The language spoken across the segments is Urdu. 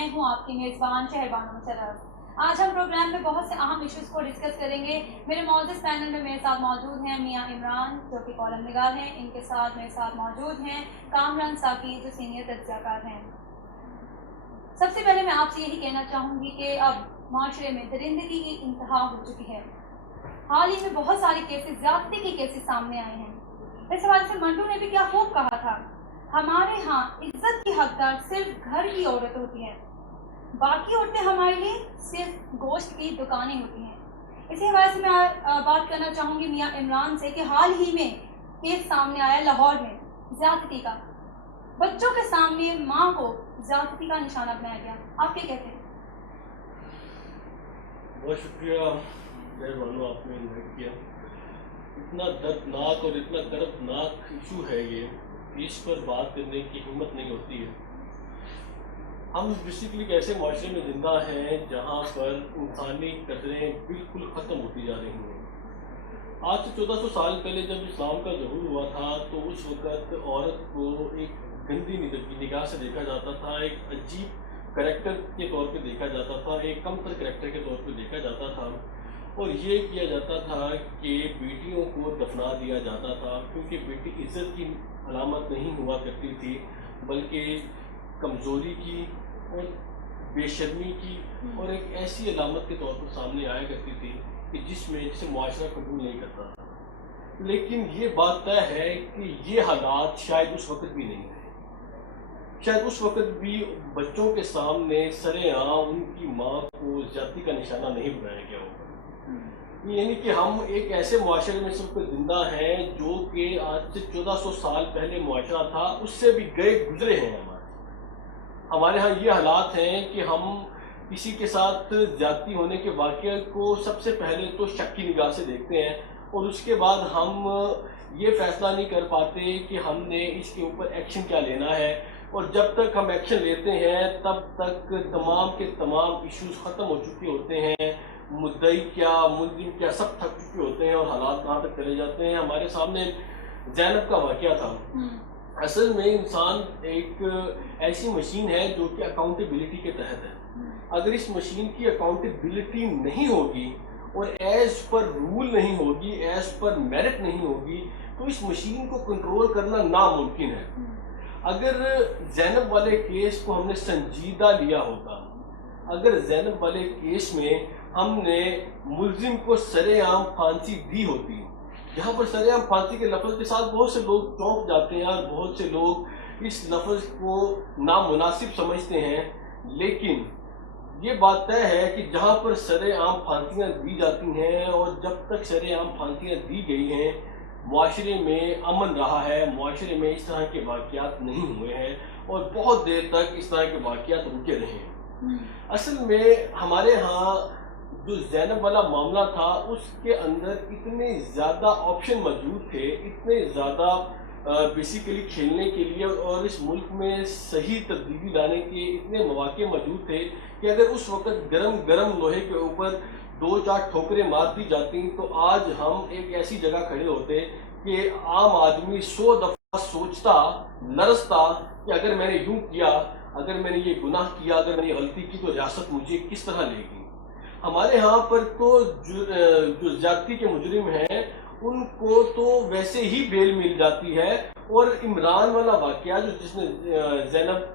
میں ہوں آپ کی میزبان شہربانو مسرت۔ آج ہم پروگرام میں بہت سے اہم ایشوز کو ڈسکس کریں گے۔ میرے معزز پینل میں میرے ساتھ موجود ہیں میاں عمران جو کہ کالم نگار ہیں، ان کے ساتھ میرے ساتھ موجود ہیں کامران ساقی جو سینئر تجزیہ کار ہیں۔ سب سے پہلے میں آپ سے یہی کہنا چاہوں گی کہ اب معاشرے میں درندگی کی انتہا ہو چکی ہے۔ حال ہی میں بہت سارے کیسز، زیادتی کے کیسز سامنے آئے ہیں۔ اس حوالے سے منٹو نے بھی کیا خوب کہا تھا، ہمارے ہاں عزت کی حقدار صرف گھر کی عورت ہوتی ہے، باقی عورتیں ہمارے لیے صرف گوشت کی دکانیں ہوتی ہیں۔ اسی حوالے سے میں بات کرنا چاہوں گی میاں عمران سے کہ حال ہی میں کیس سامنے آیا لاہور میں زیادتی کا، بچوں کے سامنے ماں کو زیادتی کا نشانہ بنایا گیا۔ آپ کیا کہتے ہیں؟ بہت شکریہ مہربانو، آپ نے انوائٹ کیا۔ اتنا دردناک اور اتنا دردناک ایشو ہے یہ، اس پر بات کرنے کی ہمت نہیں ہوتی ہے۔ ہم بیسیکلی ایک ایسے معاشرے میں زندہ ہیں جہاں پر انسانی قدریں بالکل ختم ہوتی جا رہی ہیں۔ آج سے 1400 سال پہلے جب اسلام کا ظہور ہوا تھا تو اس وقت عورت کو ایک گندی نگاہ سے دیکھا جاتا تھا، ایک عجیب کریکٹر کے طور پہ دیکھا جاتا تھا، ایک کمتر کریکٹر کے طور پہ دیکھا جاتا تھا، اور یہ کیا جاتا تھا کہ بیٹیوں کو دفنا دیا جاتا تھا، کیونکہ بیٹی عزت کی علامت نہیں ہوا کرتی تھی بلکہ کمزوری کی اور بے شرمی کی اور ایک ایسی علامت کے طور پر سامنے آیا کرتی تھی کہ جسے معاشرہ قبول نہیں کرتا تھا۔ لیکن یہ بات طے ہے کہ یہ حالات شاید اس وقت بھی نہیں تھے، شاید اس وقت بھی بچوں کے سامنے سرے عام ان کی ماں کو زیادتی کا نشانہ نہیں بنایا گیا ہوگا۔ یعنی کہ ہم ایک ایسے معاشرے میں سب کو زندہ ہیں جو کہ آج سے 1400 سال پہلے معاشرہ تھا، اس سے بھی گزرے ہیں۔ ہمارے ہاں یہ حالات ہیں کہ ہم کسی کے ساتھ زیادتی ہونے کے واقعہ کو سب سے پہلے تو شک کی نگاہ سے دیکھتے ہیں، اور اس کے بعد ہم یہ فیصلہ نہیں کر پاتے کہ ہم نے اس کے اوپر ایکشن کیا لینا ہے، اور جب تک ہم ایکشن لیتے ہیں تب تک تمام کے تمام ایشوز ختم ہو چکے ہوتے ہیں، مدعی کیا ملزم کیا سب تھک چکے ہوتے ہیں، اور حالات کہاں تک چلے جاتے ہیں۔ ہمارے سامنے زینب کا واقعہ تھا۔ اصل میں انسان ایک ایسی مشین ہے جو کہ اکاؤنٹیبلٹی کے تحت ہے۔ اگر اس مشین کی اکاؤنٹیبلٹی نہیں ہوگی اور ایز پر رول نہیں ہوگی، ایز پر میرٹ نہیں ہوگی، تو اس مشین کو کنٹرول کرنا ناممکن ہے۔ اگر زینب والے کیس کو ہم نے سنجیدہ لیا ہوتا، اگر زینب والے کیس میں ہم نے ملزم کو سرے عام پھانسی دی ہوتی، جہاں پر سرے عام پھانسی کے لفظ کے ساتھ بہت سے لوگ چونک جاتے ہیں اور بہت سے لوگ اس لفظ کو نامناسب سمجھتے ہیں، لیکن یہ بات طے ہے کہ جہاں پر سرے عام پھانسیاں دی جاتی ہیں، اور جب تک سرے عام پھانسیاں دی گئی ہیں معاشرے میں امن رہا ہے، معاشرے میں اس طرح کے واقعات نہیں ہوئے ہیں، اور بہت دیر تک اس طرح کے واقعات رکے رہے ہیں۔ اصل میں ہمارے ہاں جو زینب والا معاملہ تھا اس کے اندر اتنے زیادہ آپشن موجود تھے، اتنے زیادہ بیسیکلی کھیلنے کے لیے اور اس ملک میں صحیح تبدیلی لانے کے اتنے مواقع موجود تھے کہ اگر اس وقت گرم لوہے کے اوپر 2-4 ٹھوکریں مار دی جاتی تو آج ہم ایک ایسی جگہ کھڑے ہوتے کہ عام آدمی 100 دفعہ سوچتا، لرزتا کہ اگر میں نے یوں کیا، اگر میں نے یہ گناہ کیا، اگر میں نے یہ غلطی کی تو ریاست مجھے کس طرح لے گی۔ ہمارے ہاں پر تو جو زیادتی کے مجرم ہیں ان کو تو ویسے ہی بیل مل جاتی ہے، اور عمران والا واقعہ جس نے زینب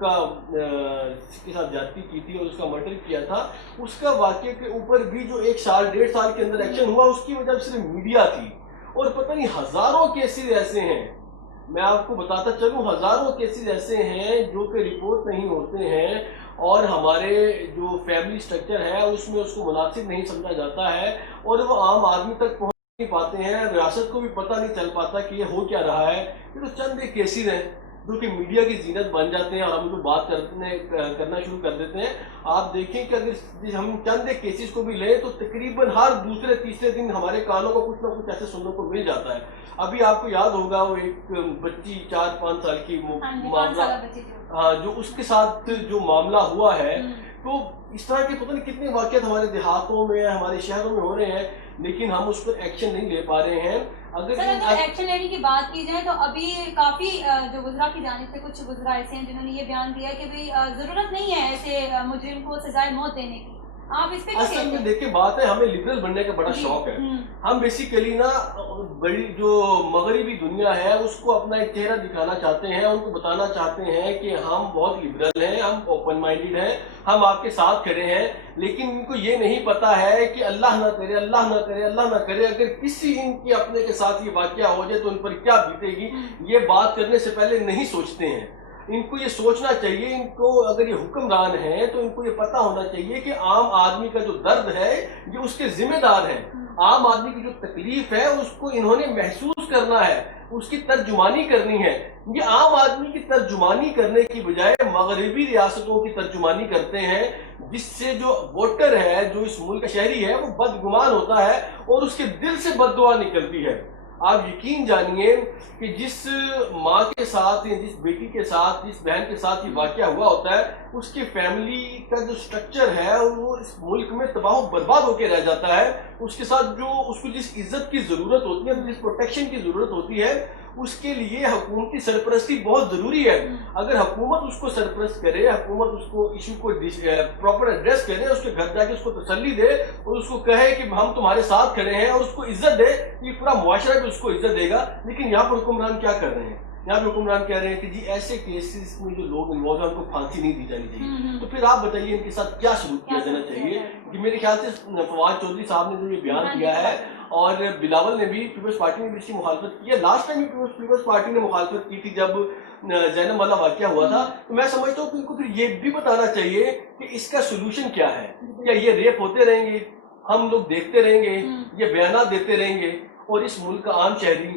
کے ساتھ زیادتی کی تھی اور اس کا مرڈر کیا تھا، اس کا واقعے کے اوپر بھی جو 1-1.5 سال کے اندر ایکشن ہوا، اس کی وجہ صرف میڈیا تھی، اور پتہ نہیں ہزاروں کیسز ایسے ہیں، میں آپ کو بتاتا چلوں ہزاروں کیسز ایسے ہیں جو کہ رپورٹ نہیں ہوتے ہیں، اور ہمارے جو فیملی سٹرکچر ہے اس میں اس کو مناسب نہیں سمجھا جاتا ہے، اور وہ عام آدمی تک پہنچ نہیں پاتے ہیں، ریاست کو بھی پتہ نہیں چل پاتا کہ یہ ہو کیا رہا ہے۔ یہ تو چند ایک کیسز ہیں جو کہ میڈیا کی زینت بن جاتے ہیں اور ہم لوگ بات کرنا شروع کر دیتے ہیں۔ آپ دیکھیں کہ اگر ہم چند ایک کیسز کو بھی لیں تو تقریباً ہر دوسرے تیسرے دن ہمارے کانوں کو کچھ نہ کچھ ایسے سننے کو مل جاتا ہے۔ ابھی آپ کو یاد ہوگا وہ ایک بچی 4-5 سال کی معاملہ جو اس کے ساتھ جو معاملہ ہوا ہے، تو اس طرح کے پتہ نہیں کتنے واقعات ہمارے دیہاتوں میں ہمارے شہروں میں ہو رہے ہیں لیکن ہم اس پر ایکشن نہیں لے پا رہے ہیں. سر اگر ایکشن لینے کی بات کی جائے تو ابھی کافی جو وزراء کی جانب سے کچھ وزراء ایسے ہیں جنہوں نے یہ بیان دیا کہ بھئی ضرورت نہیں ہے ایسے مجرم کو سزائے موت دینے کی. آپ اس پہ اصل میں دیکھیں بات ہے, ہمیں لبرل بننے کا بڑا شوق ہے. ہم بیسیکلی نا بڑی جو مغربی دنیا ہے اس کو اپنا ایک چہرہ دکھانا چاہتے ہیں, ان کو بتانا چاہتے ہیں کہ ہم بہت لبرل ہیں, ہم اوپن مائنڈیڈ ہیں, ہم آپ کے ساتھ کھڑے ہیں. لیکن ان کو یہ نہیں پتا ہے کہ اللہ نہ کرے, اللہ نہ کرے, اللہ نہ کرے, اگر کسی ان کے اپنے کے ساتھ یہ واقعہ ہو جائے تو ان پر کیا بیتے گی, یہ بات کرنے سے پہلے نہیں سوچتے ہیں. ان کو یہ سوچنا چاہیے, ان کو اگر یہ حکمران ہیں تو ان کو یہ پتہ ہونا چاہیے کہ عام آدمی کا جو درد ہے یہ اس کے ذمہ دار ہیں. عام آدمی کی جو تکلیف ہے اس کو انہوں نے محسوس کرنا ہے, اس کی ترجمانی کرنی ہے. یہ عام آدمی کی ترجمانی کرنے کی بجائے مغربی ریاستوں کی ترجمانی کرتے ہیں, جس سے جو ووٹر ہے, جو اس ملک کا شہری ہے, وہ بدگمان ہوتا ہے اور اس کے دل سے بد دعا نکلتی ہے. آپ یقین جانیے کہ جس ماں کے ساتھ, جس بیٹی کے ساتھ, جس بہن کے ساتھ یہ واقعہ ہوا ہوتا ہے, اس کی فیملی کا جو سٹرکچر ہے وہ اس ملک میں تباہ و برباد ہو کے رہ جاتا ہے. اس کے ساتھ جو اس کو جس عزت کی ضرورت ہوتی ہے, جس پروٹیکشن کی ضرورت ہوتی ہے, اس کے لیے حکومتی سرپرستی بہت ضروری ہے. اگر حکومت اس کو سرپرست کرے, حکومت اس کو ایشو کو پراپر ایڈریس کرے, اس کے گھر جا کے اس کو تسلی دے اور اس کو کہے کہ ہم تمہارے ساتھ کھڑے ہیں, اور اس کو عزت دے, یہ پورا معاشرہ بھی اس کو عزت دے گا. لیکن یہاں پر حکمران کیا کر رہے ہیں, یہاں پہ حکمران کہہ رہے ہیں کہ جی ایسے کیسز میں جو لوگ انوالو ہیں ان کو پھانسی نہیں دی جانی چاہیے. تو پھر آپ بتائیے ان کے ساتھ کیا سلوک کیا جانا چاہیے. کہ میرے خیال سے فواد چودھری صاحب نے جو یہ بیان کیا ہے, اور بلاول نے بھی, پیپلز پارٹی نے بھی اس کی مخالفت کی ہے. لاسٹ ٹائم پیپلز پارٹی نے مخالفت کی تھی جب زینب والا واقعہ ہوا تھا. تو میں سمجھتا ہوں کہ ان کو پھر یہ بھی بتانا چاہیے کہ اس کا سولوشن کیا ہے. کیا یہ ریپ ہوتے رہیں گے, ہم لوگ دیکھتے رہیں گے, یہ بیانات دیتے رہیں گے, اور اس ملک کا عام شہری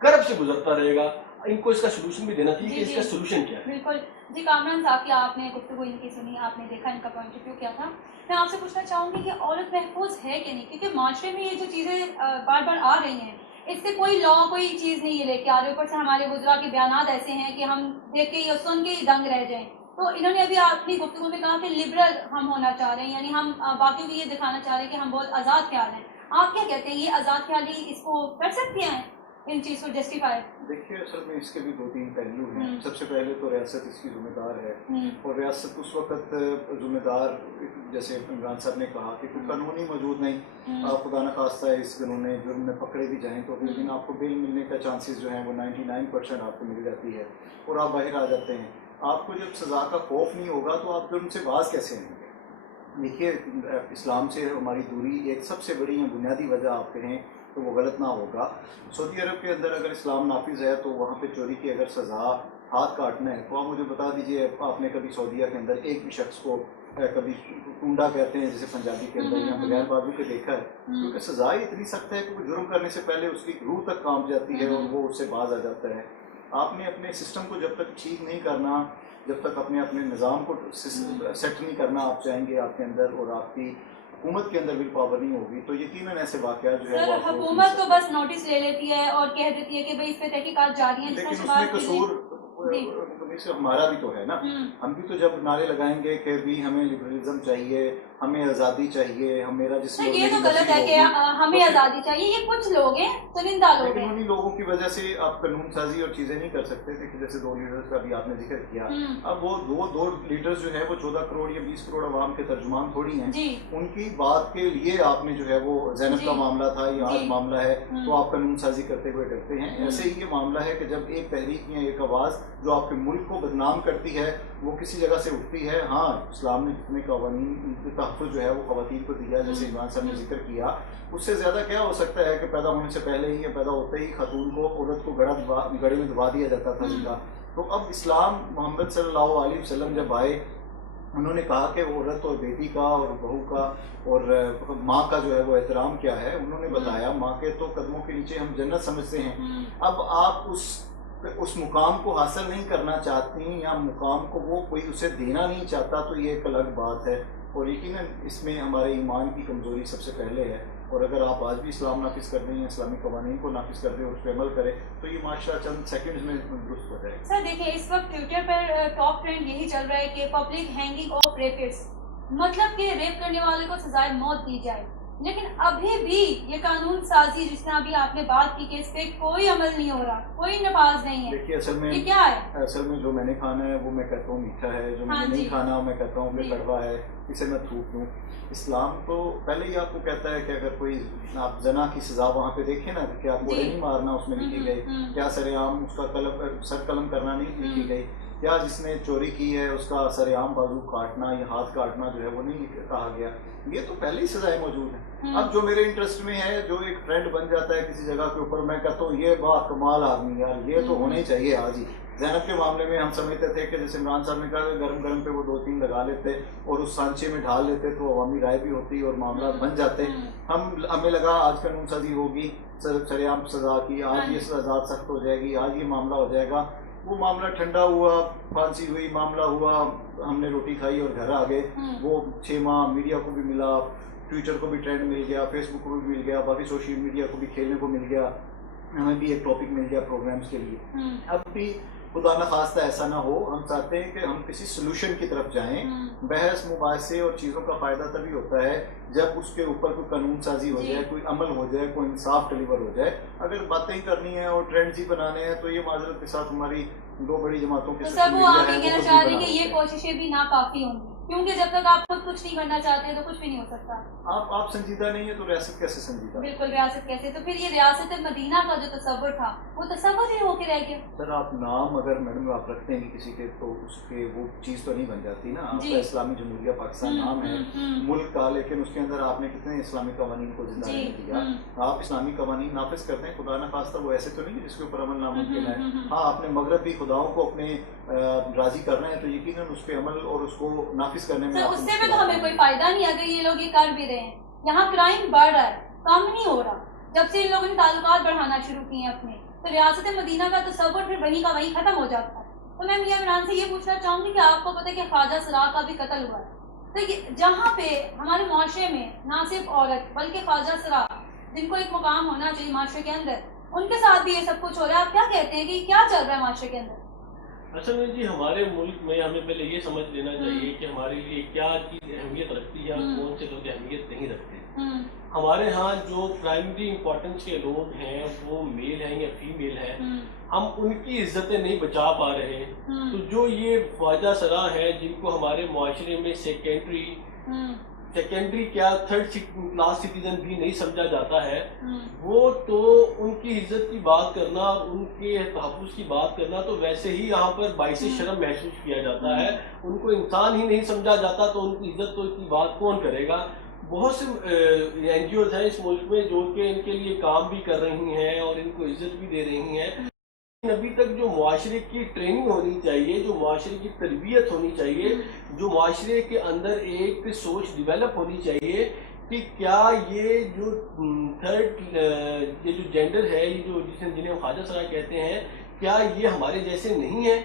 کرب سے گزرتا رہے گا؟ ان کو اس کا سولوشن بھی دینا چاہیے کہ اس کا سولوشن کیا ہے. بالکل جی. کامران صاحب کی آپ نے گفتگو ان کی سنی, آپ نے دیکھا ان کا پوائنٹ آف ویو کیا تھا. میں آپ سے پوچھنا چاہوں گی کہ عورت محفوظ ہے کہ نہیں, کیونکہ معاشرے میں یہ جو چیزیں بار بار آ رہی ہیں, اس سے کوئی لا کوئی چیز نہیں یہ لے کے آ رہے. اوپر سے ہمارے وزراء کے بیانات ایسے ہیں کہ ہم دیکھ کے یا سن کے ہی دنگ رہ جائیں. تو انہوں نے ابھی اپنی گفتگو میں کہا کہ لبرل ہم ہونا چاہ رہے ہیں, یعنی ہم باقیوں کو یہ دکھانا چاہ رہے ہیں کہ ہم بہت آزاد خیال ہیں. آپ کیا کہتے ہیں, یہ آزاد خیالی اس کو کر سکتے ہیں, ان چیز کو جسٹیفائی؟ دیکھیے اصل میں اس کے بھی 2-3 پہلو ہیں. سب سے پہلے تو ریاست اس کی ذمہ دار ہے, اور ریاست اس وقت ذمہ دار, جیسے عمران صاحب نے کہا کہ کوئی قانون ہی موجود نہیں. آپ خدا نخواستہ ہے اس قانون میں جرم میں پکڑے بھی جائیں تو لیکن آپ کو بیل ملنے کا چانسز جو ہیں وہ 99% آپ کو مل جاتی ہے اور آپ باہر آ جاتے ہیں. آپ کو جب سزا کا خوف نہیں ہوگا تو آپ جرم سے باز کیسے آئیں گے؟ دیکھیے اسلام سے ہماری دوری ایک سب سے بڑی بنیادی وجہ آپ کہیں تو وہ غلط نہ ہوگا. سعودی عرب کے اندر اگر اسلام نافذ ہے تو وہاں پہ چوری کی اگر سزا ہاتھ کاٹنا ہے تو آپ مجھے بتا دیجئے, آپ نے کبھی سعودیہ کے اندر ایک بھی شخص کو کبھی ٹونڈا کہتے ہیں جیسے پنجابی کے اندر, یا بغیر بازو کے دیکھا ہے؟ کیونکہ سزا اتنی سخت ہے کہ وہ جرم کرنے سے پہلے اس کی روح تک کانپ جاتی ہے اور وہ اس سے باز آ جاتا ہے. آپ نے اپنے سسٹم کو جب تک ٹھیک نہیں کرنا, جب تک اپنے نظام کو سیٹ نہیں کرنا آپ چاہیں گے آپ کے اندر, اور آپ کی حکومت کے اندر بھی پاور نہیں ہوگی, تو یقیناً ایسے واقعات جو ہے حکومت تو بس نوٹس لے لیتی ہے اور کہہ دیتی ہے کہ بھئی اس پہ تحقیقات جاری ہیں. لیکن اس میں قصور ہمارا بھی تو ہے نا. ہم بھی تو جب نعرے لگائیں گے کہ بھی ہمیں لبرلزم چاہیے, ہمیں آزادی چاہیے, ہم میرا جس میں یہ تو غلط ہے کہ ہمیں آزادی چاہیے, یہ کچھ لوگ ہیں, چنندہ لوگ ہیں. لیکن انہیں لوگوں کی وجہ سے آپ قانون سازی اور چیزیں نہیں کر سکتے تھے. جیسے 2 لیڈرز کا بھی آپ نے ذکر کیا, اب وہ دو لیڈرز جو ہے وہ 14 کروڑ یا 20 کروڑ عوام کے ترجمان تھوڑی ہیں. ان کی بات کے لیے آپ نے جو ہے وہ زینب کا معاملہ تھا یا آج معاملہ ہے تو آپ قانون سازی کرتے ہوئے ڈرتے ہیں. ایسے ہی یہ معاملہ ہے کہ جب ایک تحریک یا ایک آواز جو آپ کے ملک کو بدنام کرتی ہے وہ کسی جگہ سے اٹھتی ہے. ہاں اسلام نے جتنے قوانین تحفظ جو ہے وہ خواتین کو دیا, جیسے عمران صاحب نے ذکر کیا, اس سے زیادہ کیا ہو سکتا ہے کہ پیدا ہونے سے پہلے ہی یا پیدا ہوتے ہی خاتون کو, عورت کو گڑے میں دبا دیا جاتا تھا زندہ. تو اب اسلام محمد صلی اللہ علیہ وسلم جب آئے, انہوں نے کہا کہ عورت اور بیٹی کا اور بہو کا اور ماں کا جو ہے وہ احترام کیا ہے. انہوں نے بتایا ماں کے تو قدموں کے نیچے ہم جنت سمجھتے ہیں. اب آپ اس مقام کو حاصل نہیں کرنا چاہتی یا مقام کو وہ کوئی اسے دینا نہیں چاہتا تو یہ ایک الگ بات ہے, اور یقیناً اس میں ہمارے ایمان کی کمزوری سب سے پہلے ہے. اور اگر آپ آج بھی اسلام نافذ کر دیں یا اسلامی قوانین کو نافذ کر دیں اور اس پہ عمل کریں تو یہ معاشرہ چند سیکنڈز میں درست ہو جائے گا. سر دیکھیں اس وقت ٹویٹر پر ٹاپ ٹرینڈ یہی چل رہا ہے کہ پبلک ہینگنگ آف ریپسٹ, مطلب کہ ریپ کرنے والے کو سزائے موت دی جائے. لیکن ابھی بھی یہ قانون سازی جس طرح ابھی آپ نے بات کی کہ اس پہ کوئی عمل نہیں ہو رہا, کوئی نفاذ نہیں ہے. دیکھیے یہ کیا ہے؟ اصل میں جو میں نے کھانا ہے وہ میں کہتا ہوں میٹھا ہے, جو میں نے نہیں کھانا میں کہتا ہوں کہ کڑوا ہے, اسے میں تھوک دوں. اسلام تو پہلے ہی آپ کو کہتا ہے کہ اگر کوئی آپ زنا کی سزا وہاں پہ دیکھیں نا کہ آپ کو نہیں مارنا اس میں لکھی گئی, کیا سر عام اس کا سر قلم کرنا نہیں لکھی گئی, یا جس نے چوری کی ہے اس کا سر عام بازو کاٹنا یا ہاتھ کاٹنا جو ہے وہ نہیں کہا گیا. یہ تو پہلے ہی سزائیں موجود ہیں. اب جو میرے انٹرسٹ میں ہے, جو ایک ٹرینڈ بن جاتا ہے کسی جگہ کے اوپر, میں کہتا ہوں یہ با کمال آدمی یار, یہ تو ہونے چاہیے آج ہی. زینب کے معاملے میں ہم سمجھتے تھے کہ جیسے عمران صاحب نے کہا کہ گرم گرم پہ وہ 2-3 لگا لیتے اور اس سانچے میں ڈھال لیتے تو عوامی رائے بھی ہوتی اور معاملات بن جاتے. ہمیں لگا آج قانون سازی ہوگی سر عام سزا کی, آج یہ سزا سخت ہو جائے گی, آج یہ معاملہ ہو جائے گا. وہ معاملہ ٹھنڈا ہوا, پھانسی ہوئی, معاملہ ہوا, ہم نے روٹی کھائی اور گھر آ گئے. وہ 6 ماہ میڈیا کو بھی ملا, ٹویٹر کو بھی ٹرینڈ مل گیا, فیس بک کو بھی مل گیا, باقی سوشل میڈیا کو بھی کھیلنے کو مل گیا, ہمیں بھی ایک ٹاپک مل گیا پروگرامز کے لیے. اب بھی خدا نخواستہ ایسا نہ ہو, ہم چاہتے ہیں کہ ہم کسی سلوشن کی طرف جائیں. بحث مباحثے اور چیزوں کا فائدہ تبھی ہوتا ہے جب اس کے اوپر کوئی قانون سازی ہو جائے, کوئی عمل ہو جائے, کوئی انصاف ڈلیور ہو جائے. اگر باتیں کرنی ہیں اور ٹرینڈز ہی بنانے ہیں تو یہ معذرت کے ساتھ ہماری 2 بڑی جماعتوں کے سب وہ آگے کہنا چاہ رہے ہیں کہ یہ کوششیں بھی ناکافی ہوں گی, کیونکہ جب تک آپ خود کچھ نہیں کرنا چاہتے تو کچھ بھی نہیں ہو سکتا. آپ سنجیدہ نہیں ہے تو ریاست کیسے سنجیدہ؟ بالکل ریاست کیسے, تو پھر یہ ریاست مدینہ کا جو تصور تھا وہ تصور ہی ہو کے رہ گیا. سر آپ نام اگر میڈم آپ رکھتے ہیں کسی کے تو اس کے وہ چیز تو نہیں بن جاتی نا. آپ کا اسلامی جمہوریہ پاکستان نام ہے ملک کا, لیکن اس کے اندر آپ نے کتنے اسلامی قوانین کو زندہ رہنے دیا. آپ اسلامی قوانین نافذ کرتے ہیں, خدا نخواستہ وہ ایسے تو نہیں جس کے اوپر عمل ناممکن ہے. ہاں آپ نے مغربی خداؤں کو اپنے راضی کرنا ہے تو یقیناً اس پہ عمل اور اس کو نافذ کرنے میں اس سے بھی تو ہمیں کوئی فائدہ نہیں اگر یہ لوگ یہ کر بھی رہے ہیں. یہاں کرائم بڑھ رہا ہے, کم نہیں ہو رہا. جب سے ان لوگوں نے تعلقات بڑھانا شروع کیے ہیں اپنے, تو ریاست مدینہ کا تصور پھر وہیں کا وہیں ختم ہو جاتا ہے. تو میں میاں عمران سے یہ پوچھنا چاہوں گی کہ آپ کو پتہ ہے کہ خواجہ سراغ کا بھی قتل ہوا ہے, تو جہاں پہ ہمارے معاشرے میں نہ صرف عورت بلکہ خواجہ سراغ جن کو ایک مقام ہونا چاہیے معاشرے کے اندر, ان کے ساتھ بھی یہ سب کچھ ہو رہا ہے. آپ کیا کہتے ہیں کہ کیا چل رہا ہے معاشرے کے اندر؟ اصل میں جی ہمارے ملک میں ہمیں پہلے یہ سمجھ لینا چاہیے کہ ہمارے لیے کیا چیز اہمیت رکھتی ہے اور کون سے لوگ اہمیت نہیں رکھتے. ہمارے ہاں جو پرائمری امپورٹنس کے لوگ ہیں وہ میل ہیں یا فیمیل ہیں, ہم ان کی عزتیں نہیں بچا پا رہے. تو جو یہ خواجہ سراغ ہے جن کو ہمارے معاشرے میں سیکنڈری کیا 3rd کلاس سٹیزن بھی نہیں سمجھا جاتا ہے, وہ تو ان کی عزت کی بات کرنا اور ان کے تحفظ کی بات کرنا تو ویسے ہی یہاں پر باعث شرم محسوس کیا جاتا ہے. ان کو انسان ہی نہیں سمجھا جاتا تو ان کی عزت تو کی بات کون کرے گا. بہت سے این جی اوز ہیں اس ملک میں جو کہ ان کے لیے کام بھی کر رہی ہیں اور ان کو عزت بھی دے رہی ہیں. ابھی تک جو معاشرے کی ٹریننگ ہونی چاہیے, جو معاشرے کی تربیت ہونی چاہیے, جو معاشرے کے اندر ایک سوچ ڈیولپ ہونی چاہیے کہ کیا یہ جو 3rd یہ جو جینڈر ہے, یہ جو جنہیں ہم خواجہ سراغ کہتے ہیں, کیا یہ ہمارے جیسے نہیں ہے.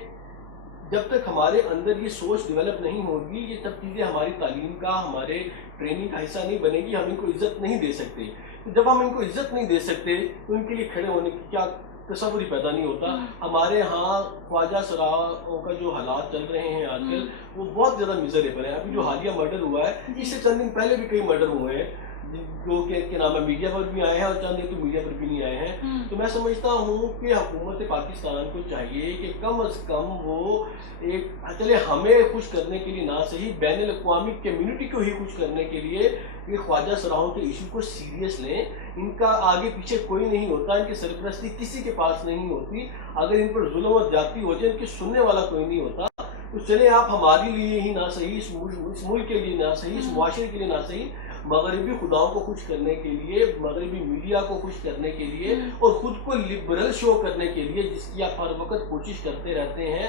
جب تک ہمارے اندر یہ سوچ ڈیولپ نہیں ہوگی, یہ سب چیزیں ہماری تعلیم کا, ہمارے ٹریننگ کا حصہ نہیں بنے گی, ہم ان کو عزت نہیں دے سکتے. جب ہم ان کو عزت نہیں دے سکتے تو ان کے لیے کھڑے ہونے کی کیا تصور ہی پیدا نہیں ہوتا. ہمارے ہاں خواجہ سراغوں کا جو حالات چل رہے ہیں آج کل وہ بہت زیادہ میزریبل ہیں. ابھی جو حالیہ مرڈر ہوا ہے, اس سے چند دن پہلے بھی کئی مرڈر ہوئے ہیں جو کہ نام میڈیا پر بھی آئے ہیں اور چند دن تو میڈیا پر بھی نہیں آئے ہیں. تو میں سمجھتا ہوں کہ حکومت پاکستان کو چاہیے کہ کم از کم وہ ایک چلے ہمیں خوش کرنے کے لیے نہ صحیح بین الاقوامی کمیونٹی کو ہی خوش کرنے کے لیے یہ خواجہ سراغوں کے ایشو کو سیریس لیں. ان کا آگے پیچھے کوئی نہیں ہوتا, ان کی سرپرستی کسی کے پاس نہیں ہوتی. اگر ان پر ظلم اور زیادتی ہو جائے ان کے سننے والا کوئی نہیں ہوتا. تو چلے آپ ہمارے لیے ہی نہ صحیح, اس ملک کے لیے نہ صحیح, اس معاشرے کے لیے نہ صحیح, مغربی خداؤں کو خوش کرنے کے لیے, مغربی میڈیا کو خوش کرنے کے لیے اور خود کو لبرل شو کرنے کے لیے جس کی آپ ہر وقت کوشش کرتے رہتے ہیں,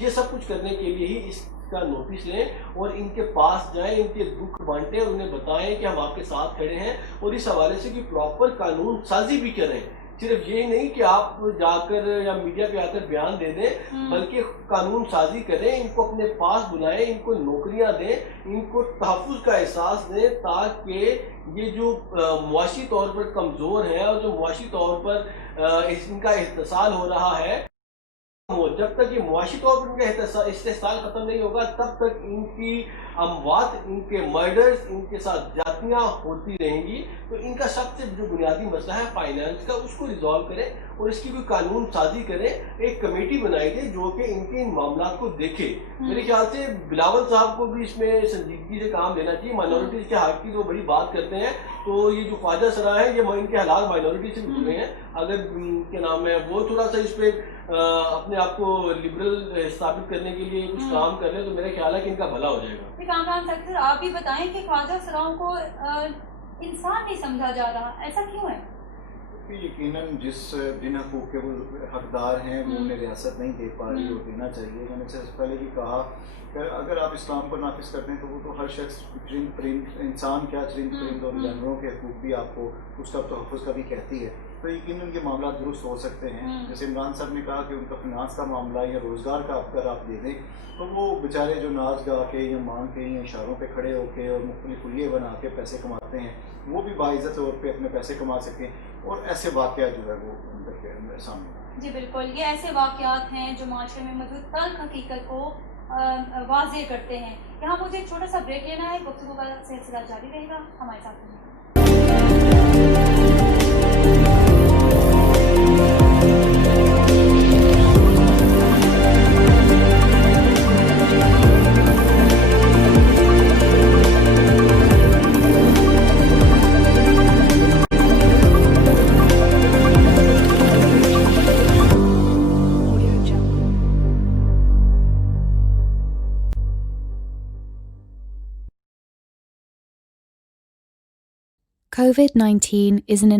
یہ سب کچھ کرنے کے لیے ہی اس کا نوٹس لیں اور ان کے پاس جائیں, ان کے دکھ بانٹیں اور انہیں بتائیں کہ ہم آپ کے ساتھ کھڑے ہیں. اور اس حوالے سے کہ پراپر قانون سازی بھی کریں. صرف یہی نہیں کہ آپ جا کر یا میڈیا پہ آ کر بیان دے دیں, بلکہ قانون سازی کریں, ان کو اپنے پاس بلائیں, ان کو نوکریاں دیں, ان کو تحفظ کا احساس دیں, تاکہ یہ جو معاشی طور پر کمزور ہے اور جو معاشی طور پر ان کا استحصال ہو رہا ہے, جب تک یہ معاشی طور پر ان کا استحصال ختم نہیں ہوگا تب تک ان کی اموات، ان کے مرڈرز، ان کے ساتھ جاتیاں ہوتی رہیں گی. تو ان کا سب سے جو بنیادی مسئلہ ہے فائنانس کا، اس کو ریزالو کریں اور اس کی کوئی قانون سازی کریں. ایک کمیٹی بنائی جائے جو کہ ان کے ان معاملات کو دیکھے. میرے خیال سے بلاول صاحب کو بھی اس میں سنجیدگی سے کام لینا چاہیے. مائنورٹیز کے حق کی جو بڑی بات کرتے ہیں، تو یہ جو خواجہ سرا ہے، یہ ان کے حالات مائنورٹی سے بھی جڑے ہیں. اگر کیا نام ہے وہ تھوڑا سا اس پہ اپنے آپ کو لبرل ثابت کرنے کے لیے کچھ کام کر رہے ہیں، تو میرا خیال ہے کہ ان کا بھلا ہو جائے گا. کامران سکسر، آپ بھی بتائیں کہ خواجہ سراؤں کو انسان نہیں سمجھا جا رہا، ایسا کیوں ہے؟ یقیناً جس جن حقوق کے وہ حقدار ہیں وہ انہیں ریاست نہیں دے پا رہی اور دینا چاہیے. میں نے سے پہلے بھی کہا کہ اگر آپ اسلام کو نافذ کرتے ہیں تو وہ تو ہر شخص چرند پرند، انسان کیا چرند پرند اور جانوروں کے حقوق بھی آپ کو اس کا تحفظ کا بھی کہتی ہے. تو یقیناً یہ معاملات درست ہو سکتے ہیں. جیسے عمران صاحب نے کہا کہ ان کا فنانس کا معاملہ یا روزگار کا اگر آپ دے دیں تو وہ بیچارے جو ناچ گا کے یا مانگ کے یا اشاروں پہ کھڑے ہو کے اور مختلف خلیے بنا کے پیسے کماتے ہیں، وہ بھی باعزت طور پہ اپنے پیسے کما سکیں. اور ایسے واقعات جو ہے وہ اندر سامنے. جی بالکل، یہ ایسے واقعات ہیں جو معاشرے میں موجود تلخ حقیقت کو واضح کرتے ہیں. یہاں مجھے ایک چھوٹا سا بریک لینا ہے، گفتگو کا سلسلہ جاری رہے گا، ہمارے ساتھ رہیں. COVID-19 is an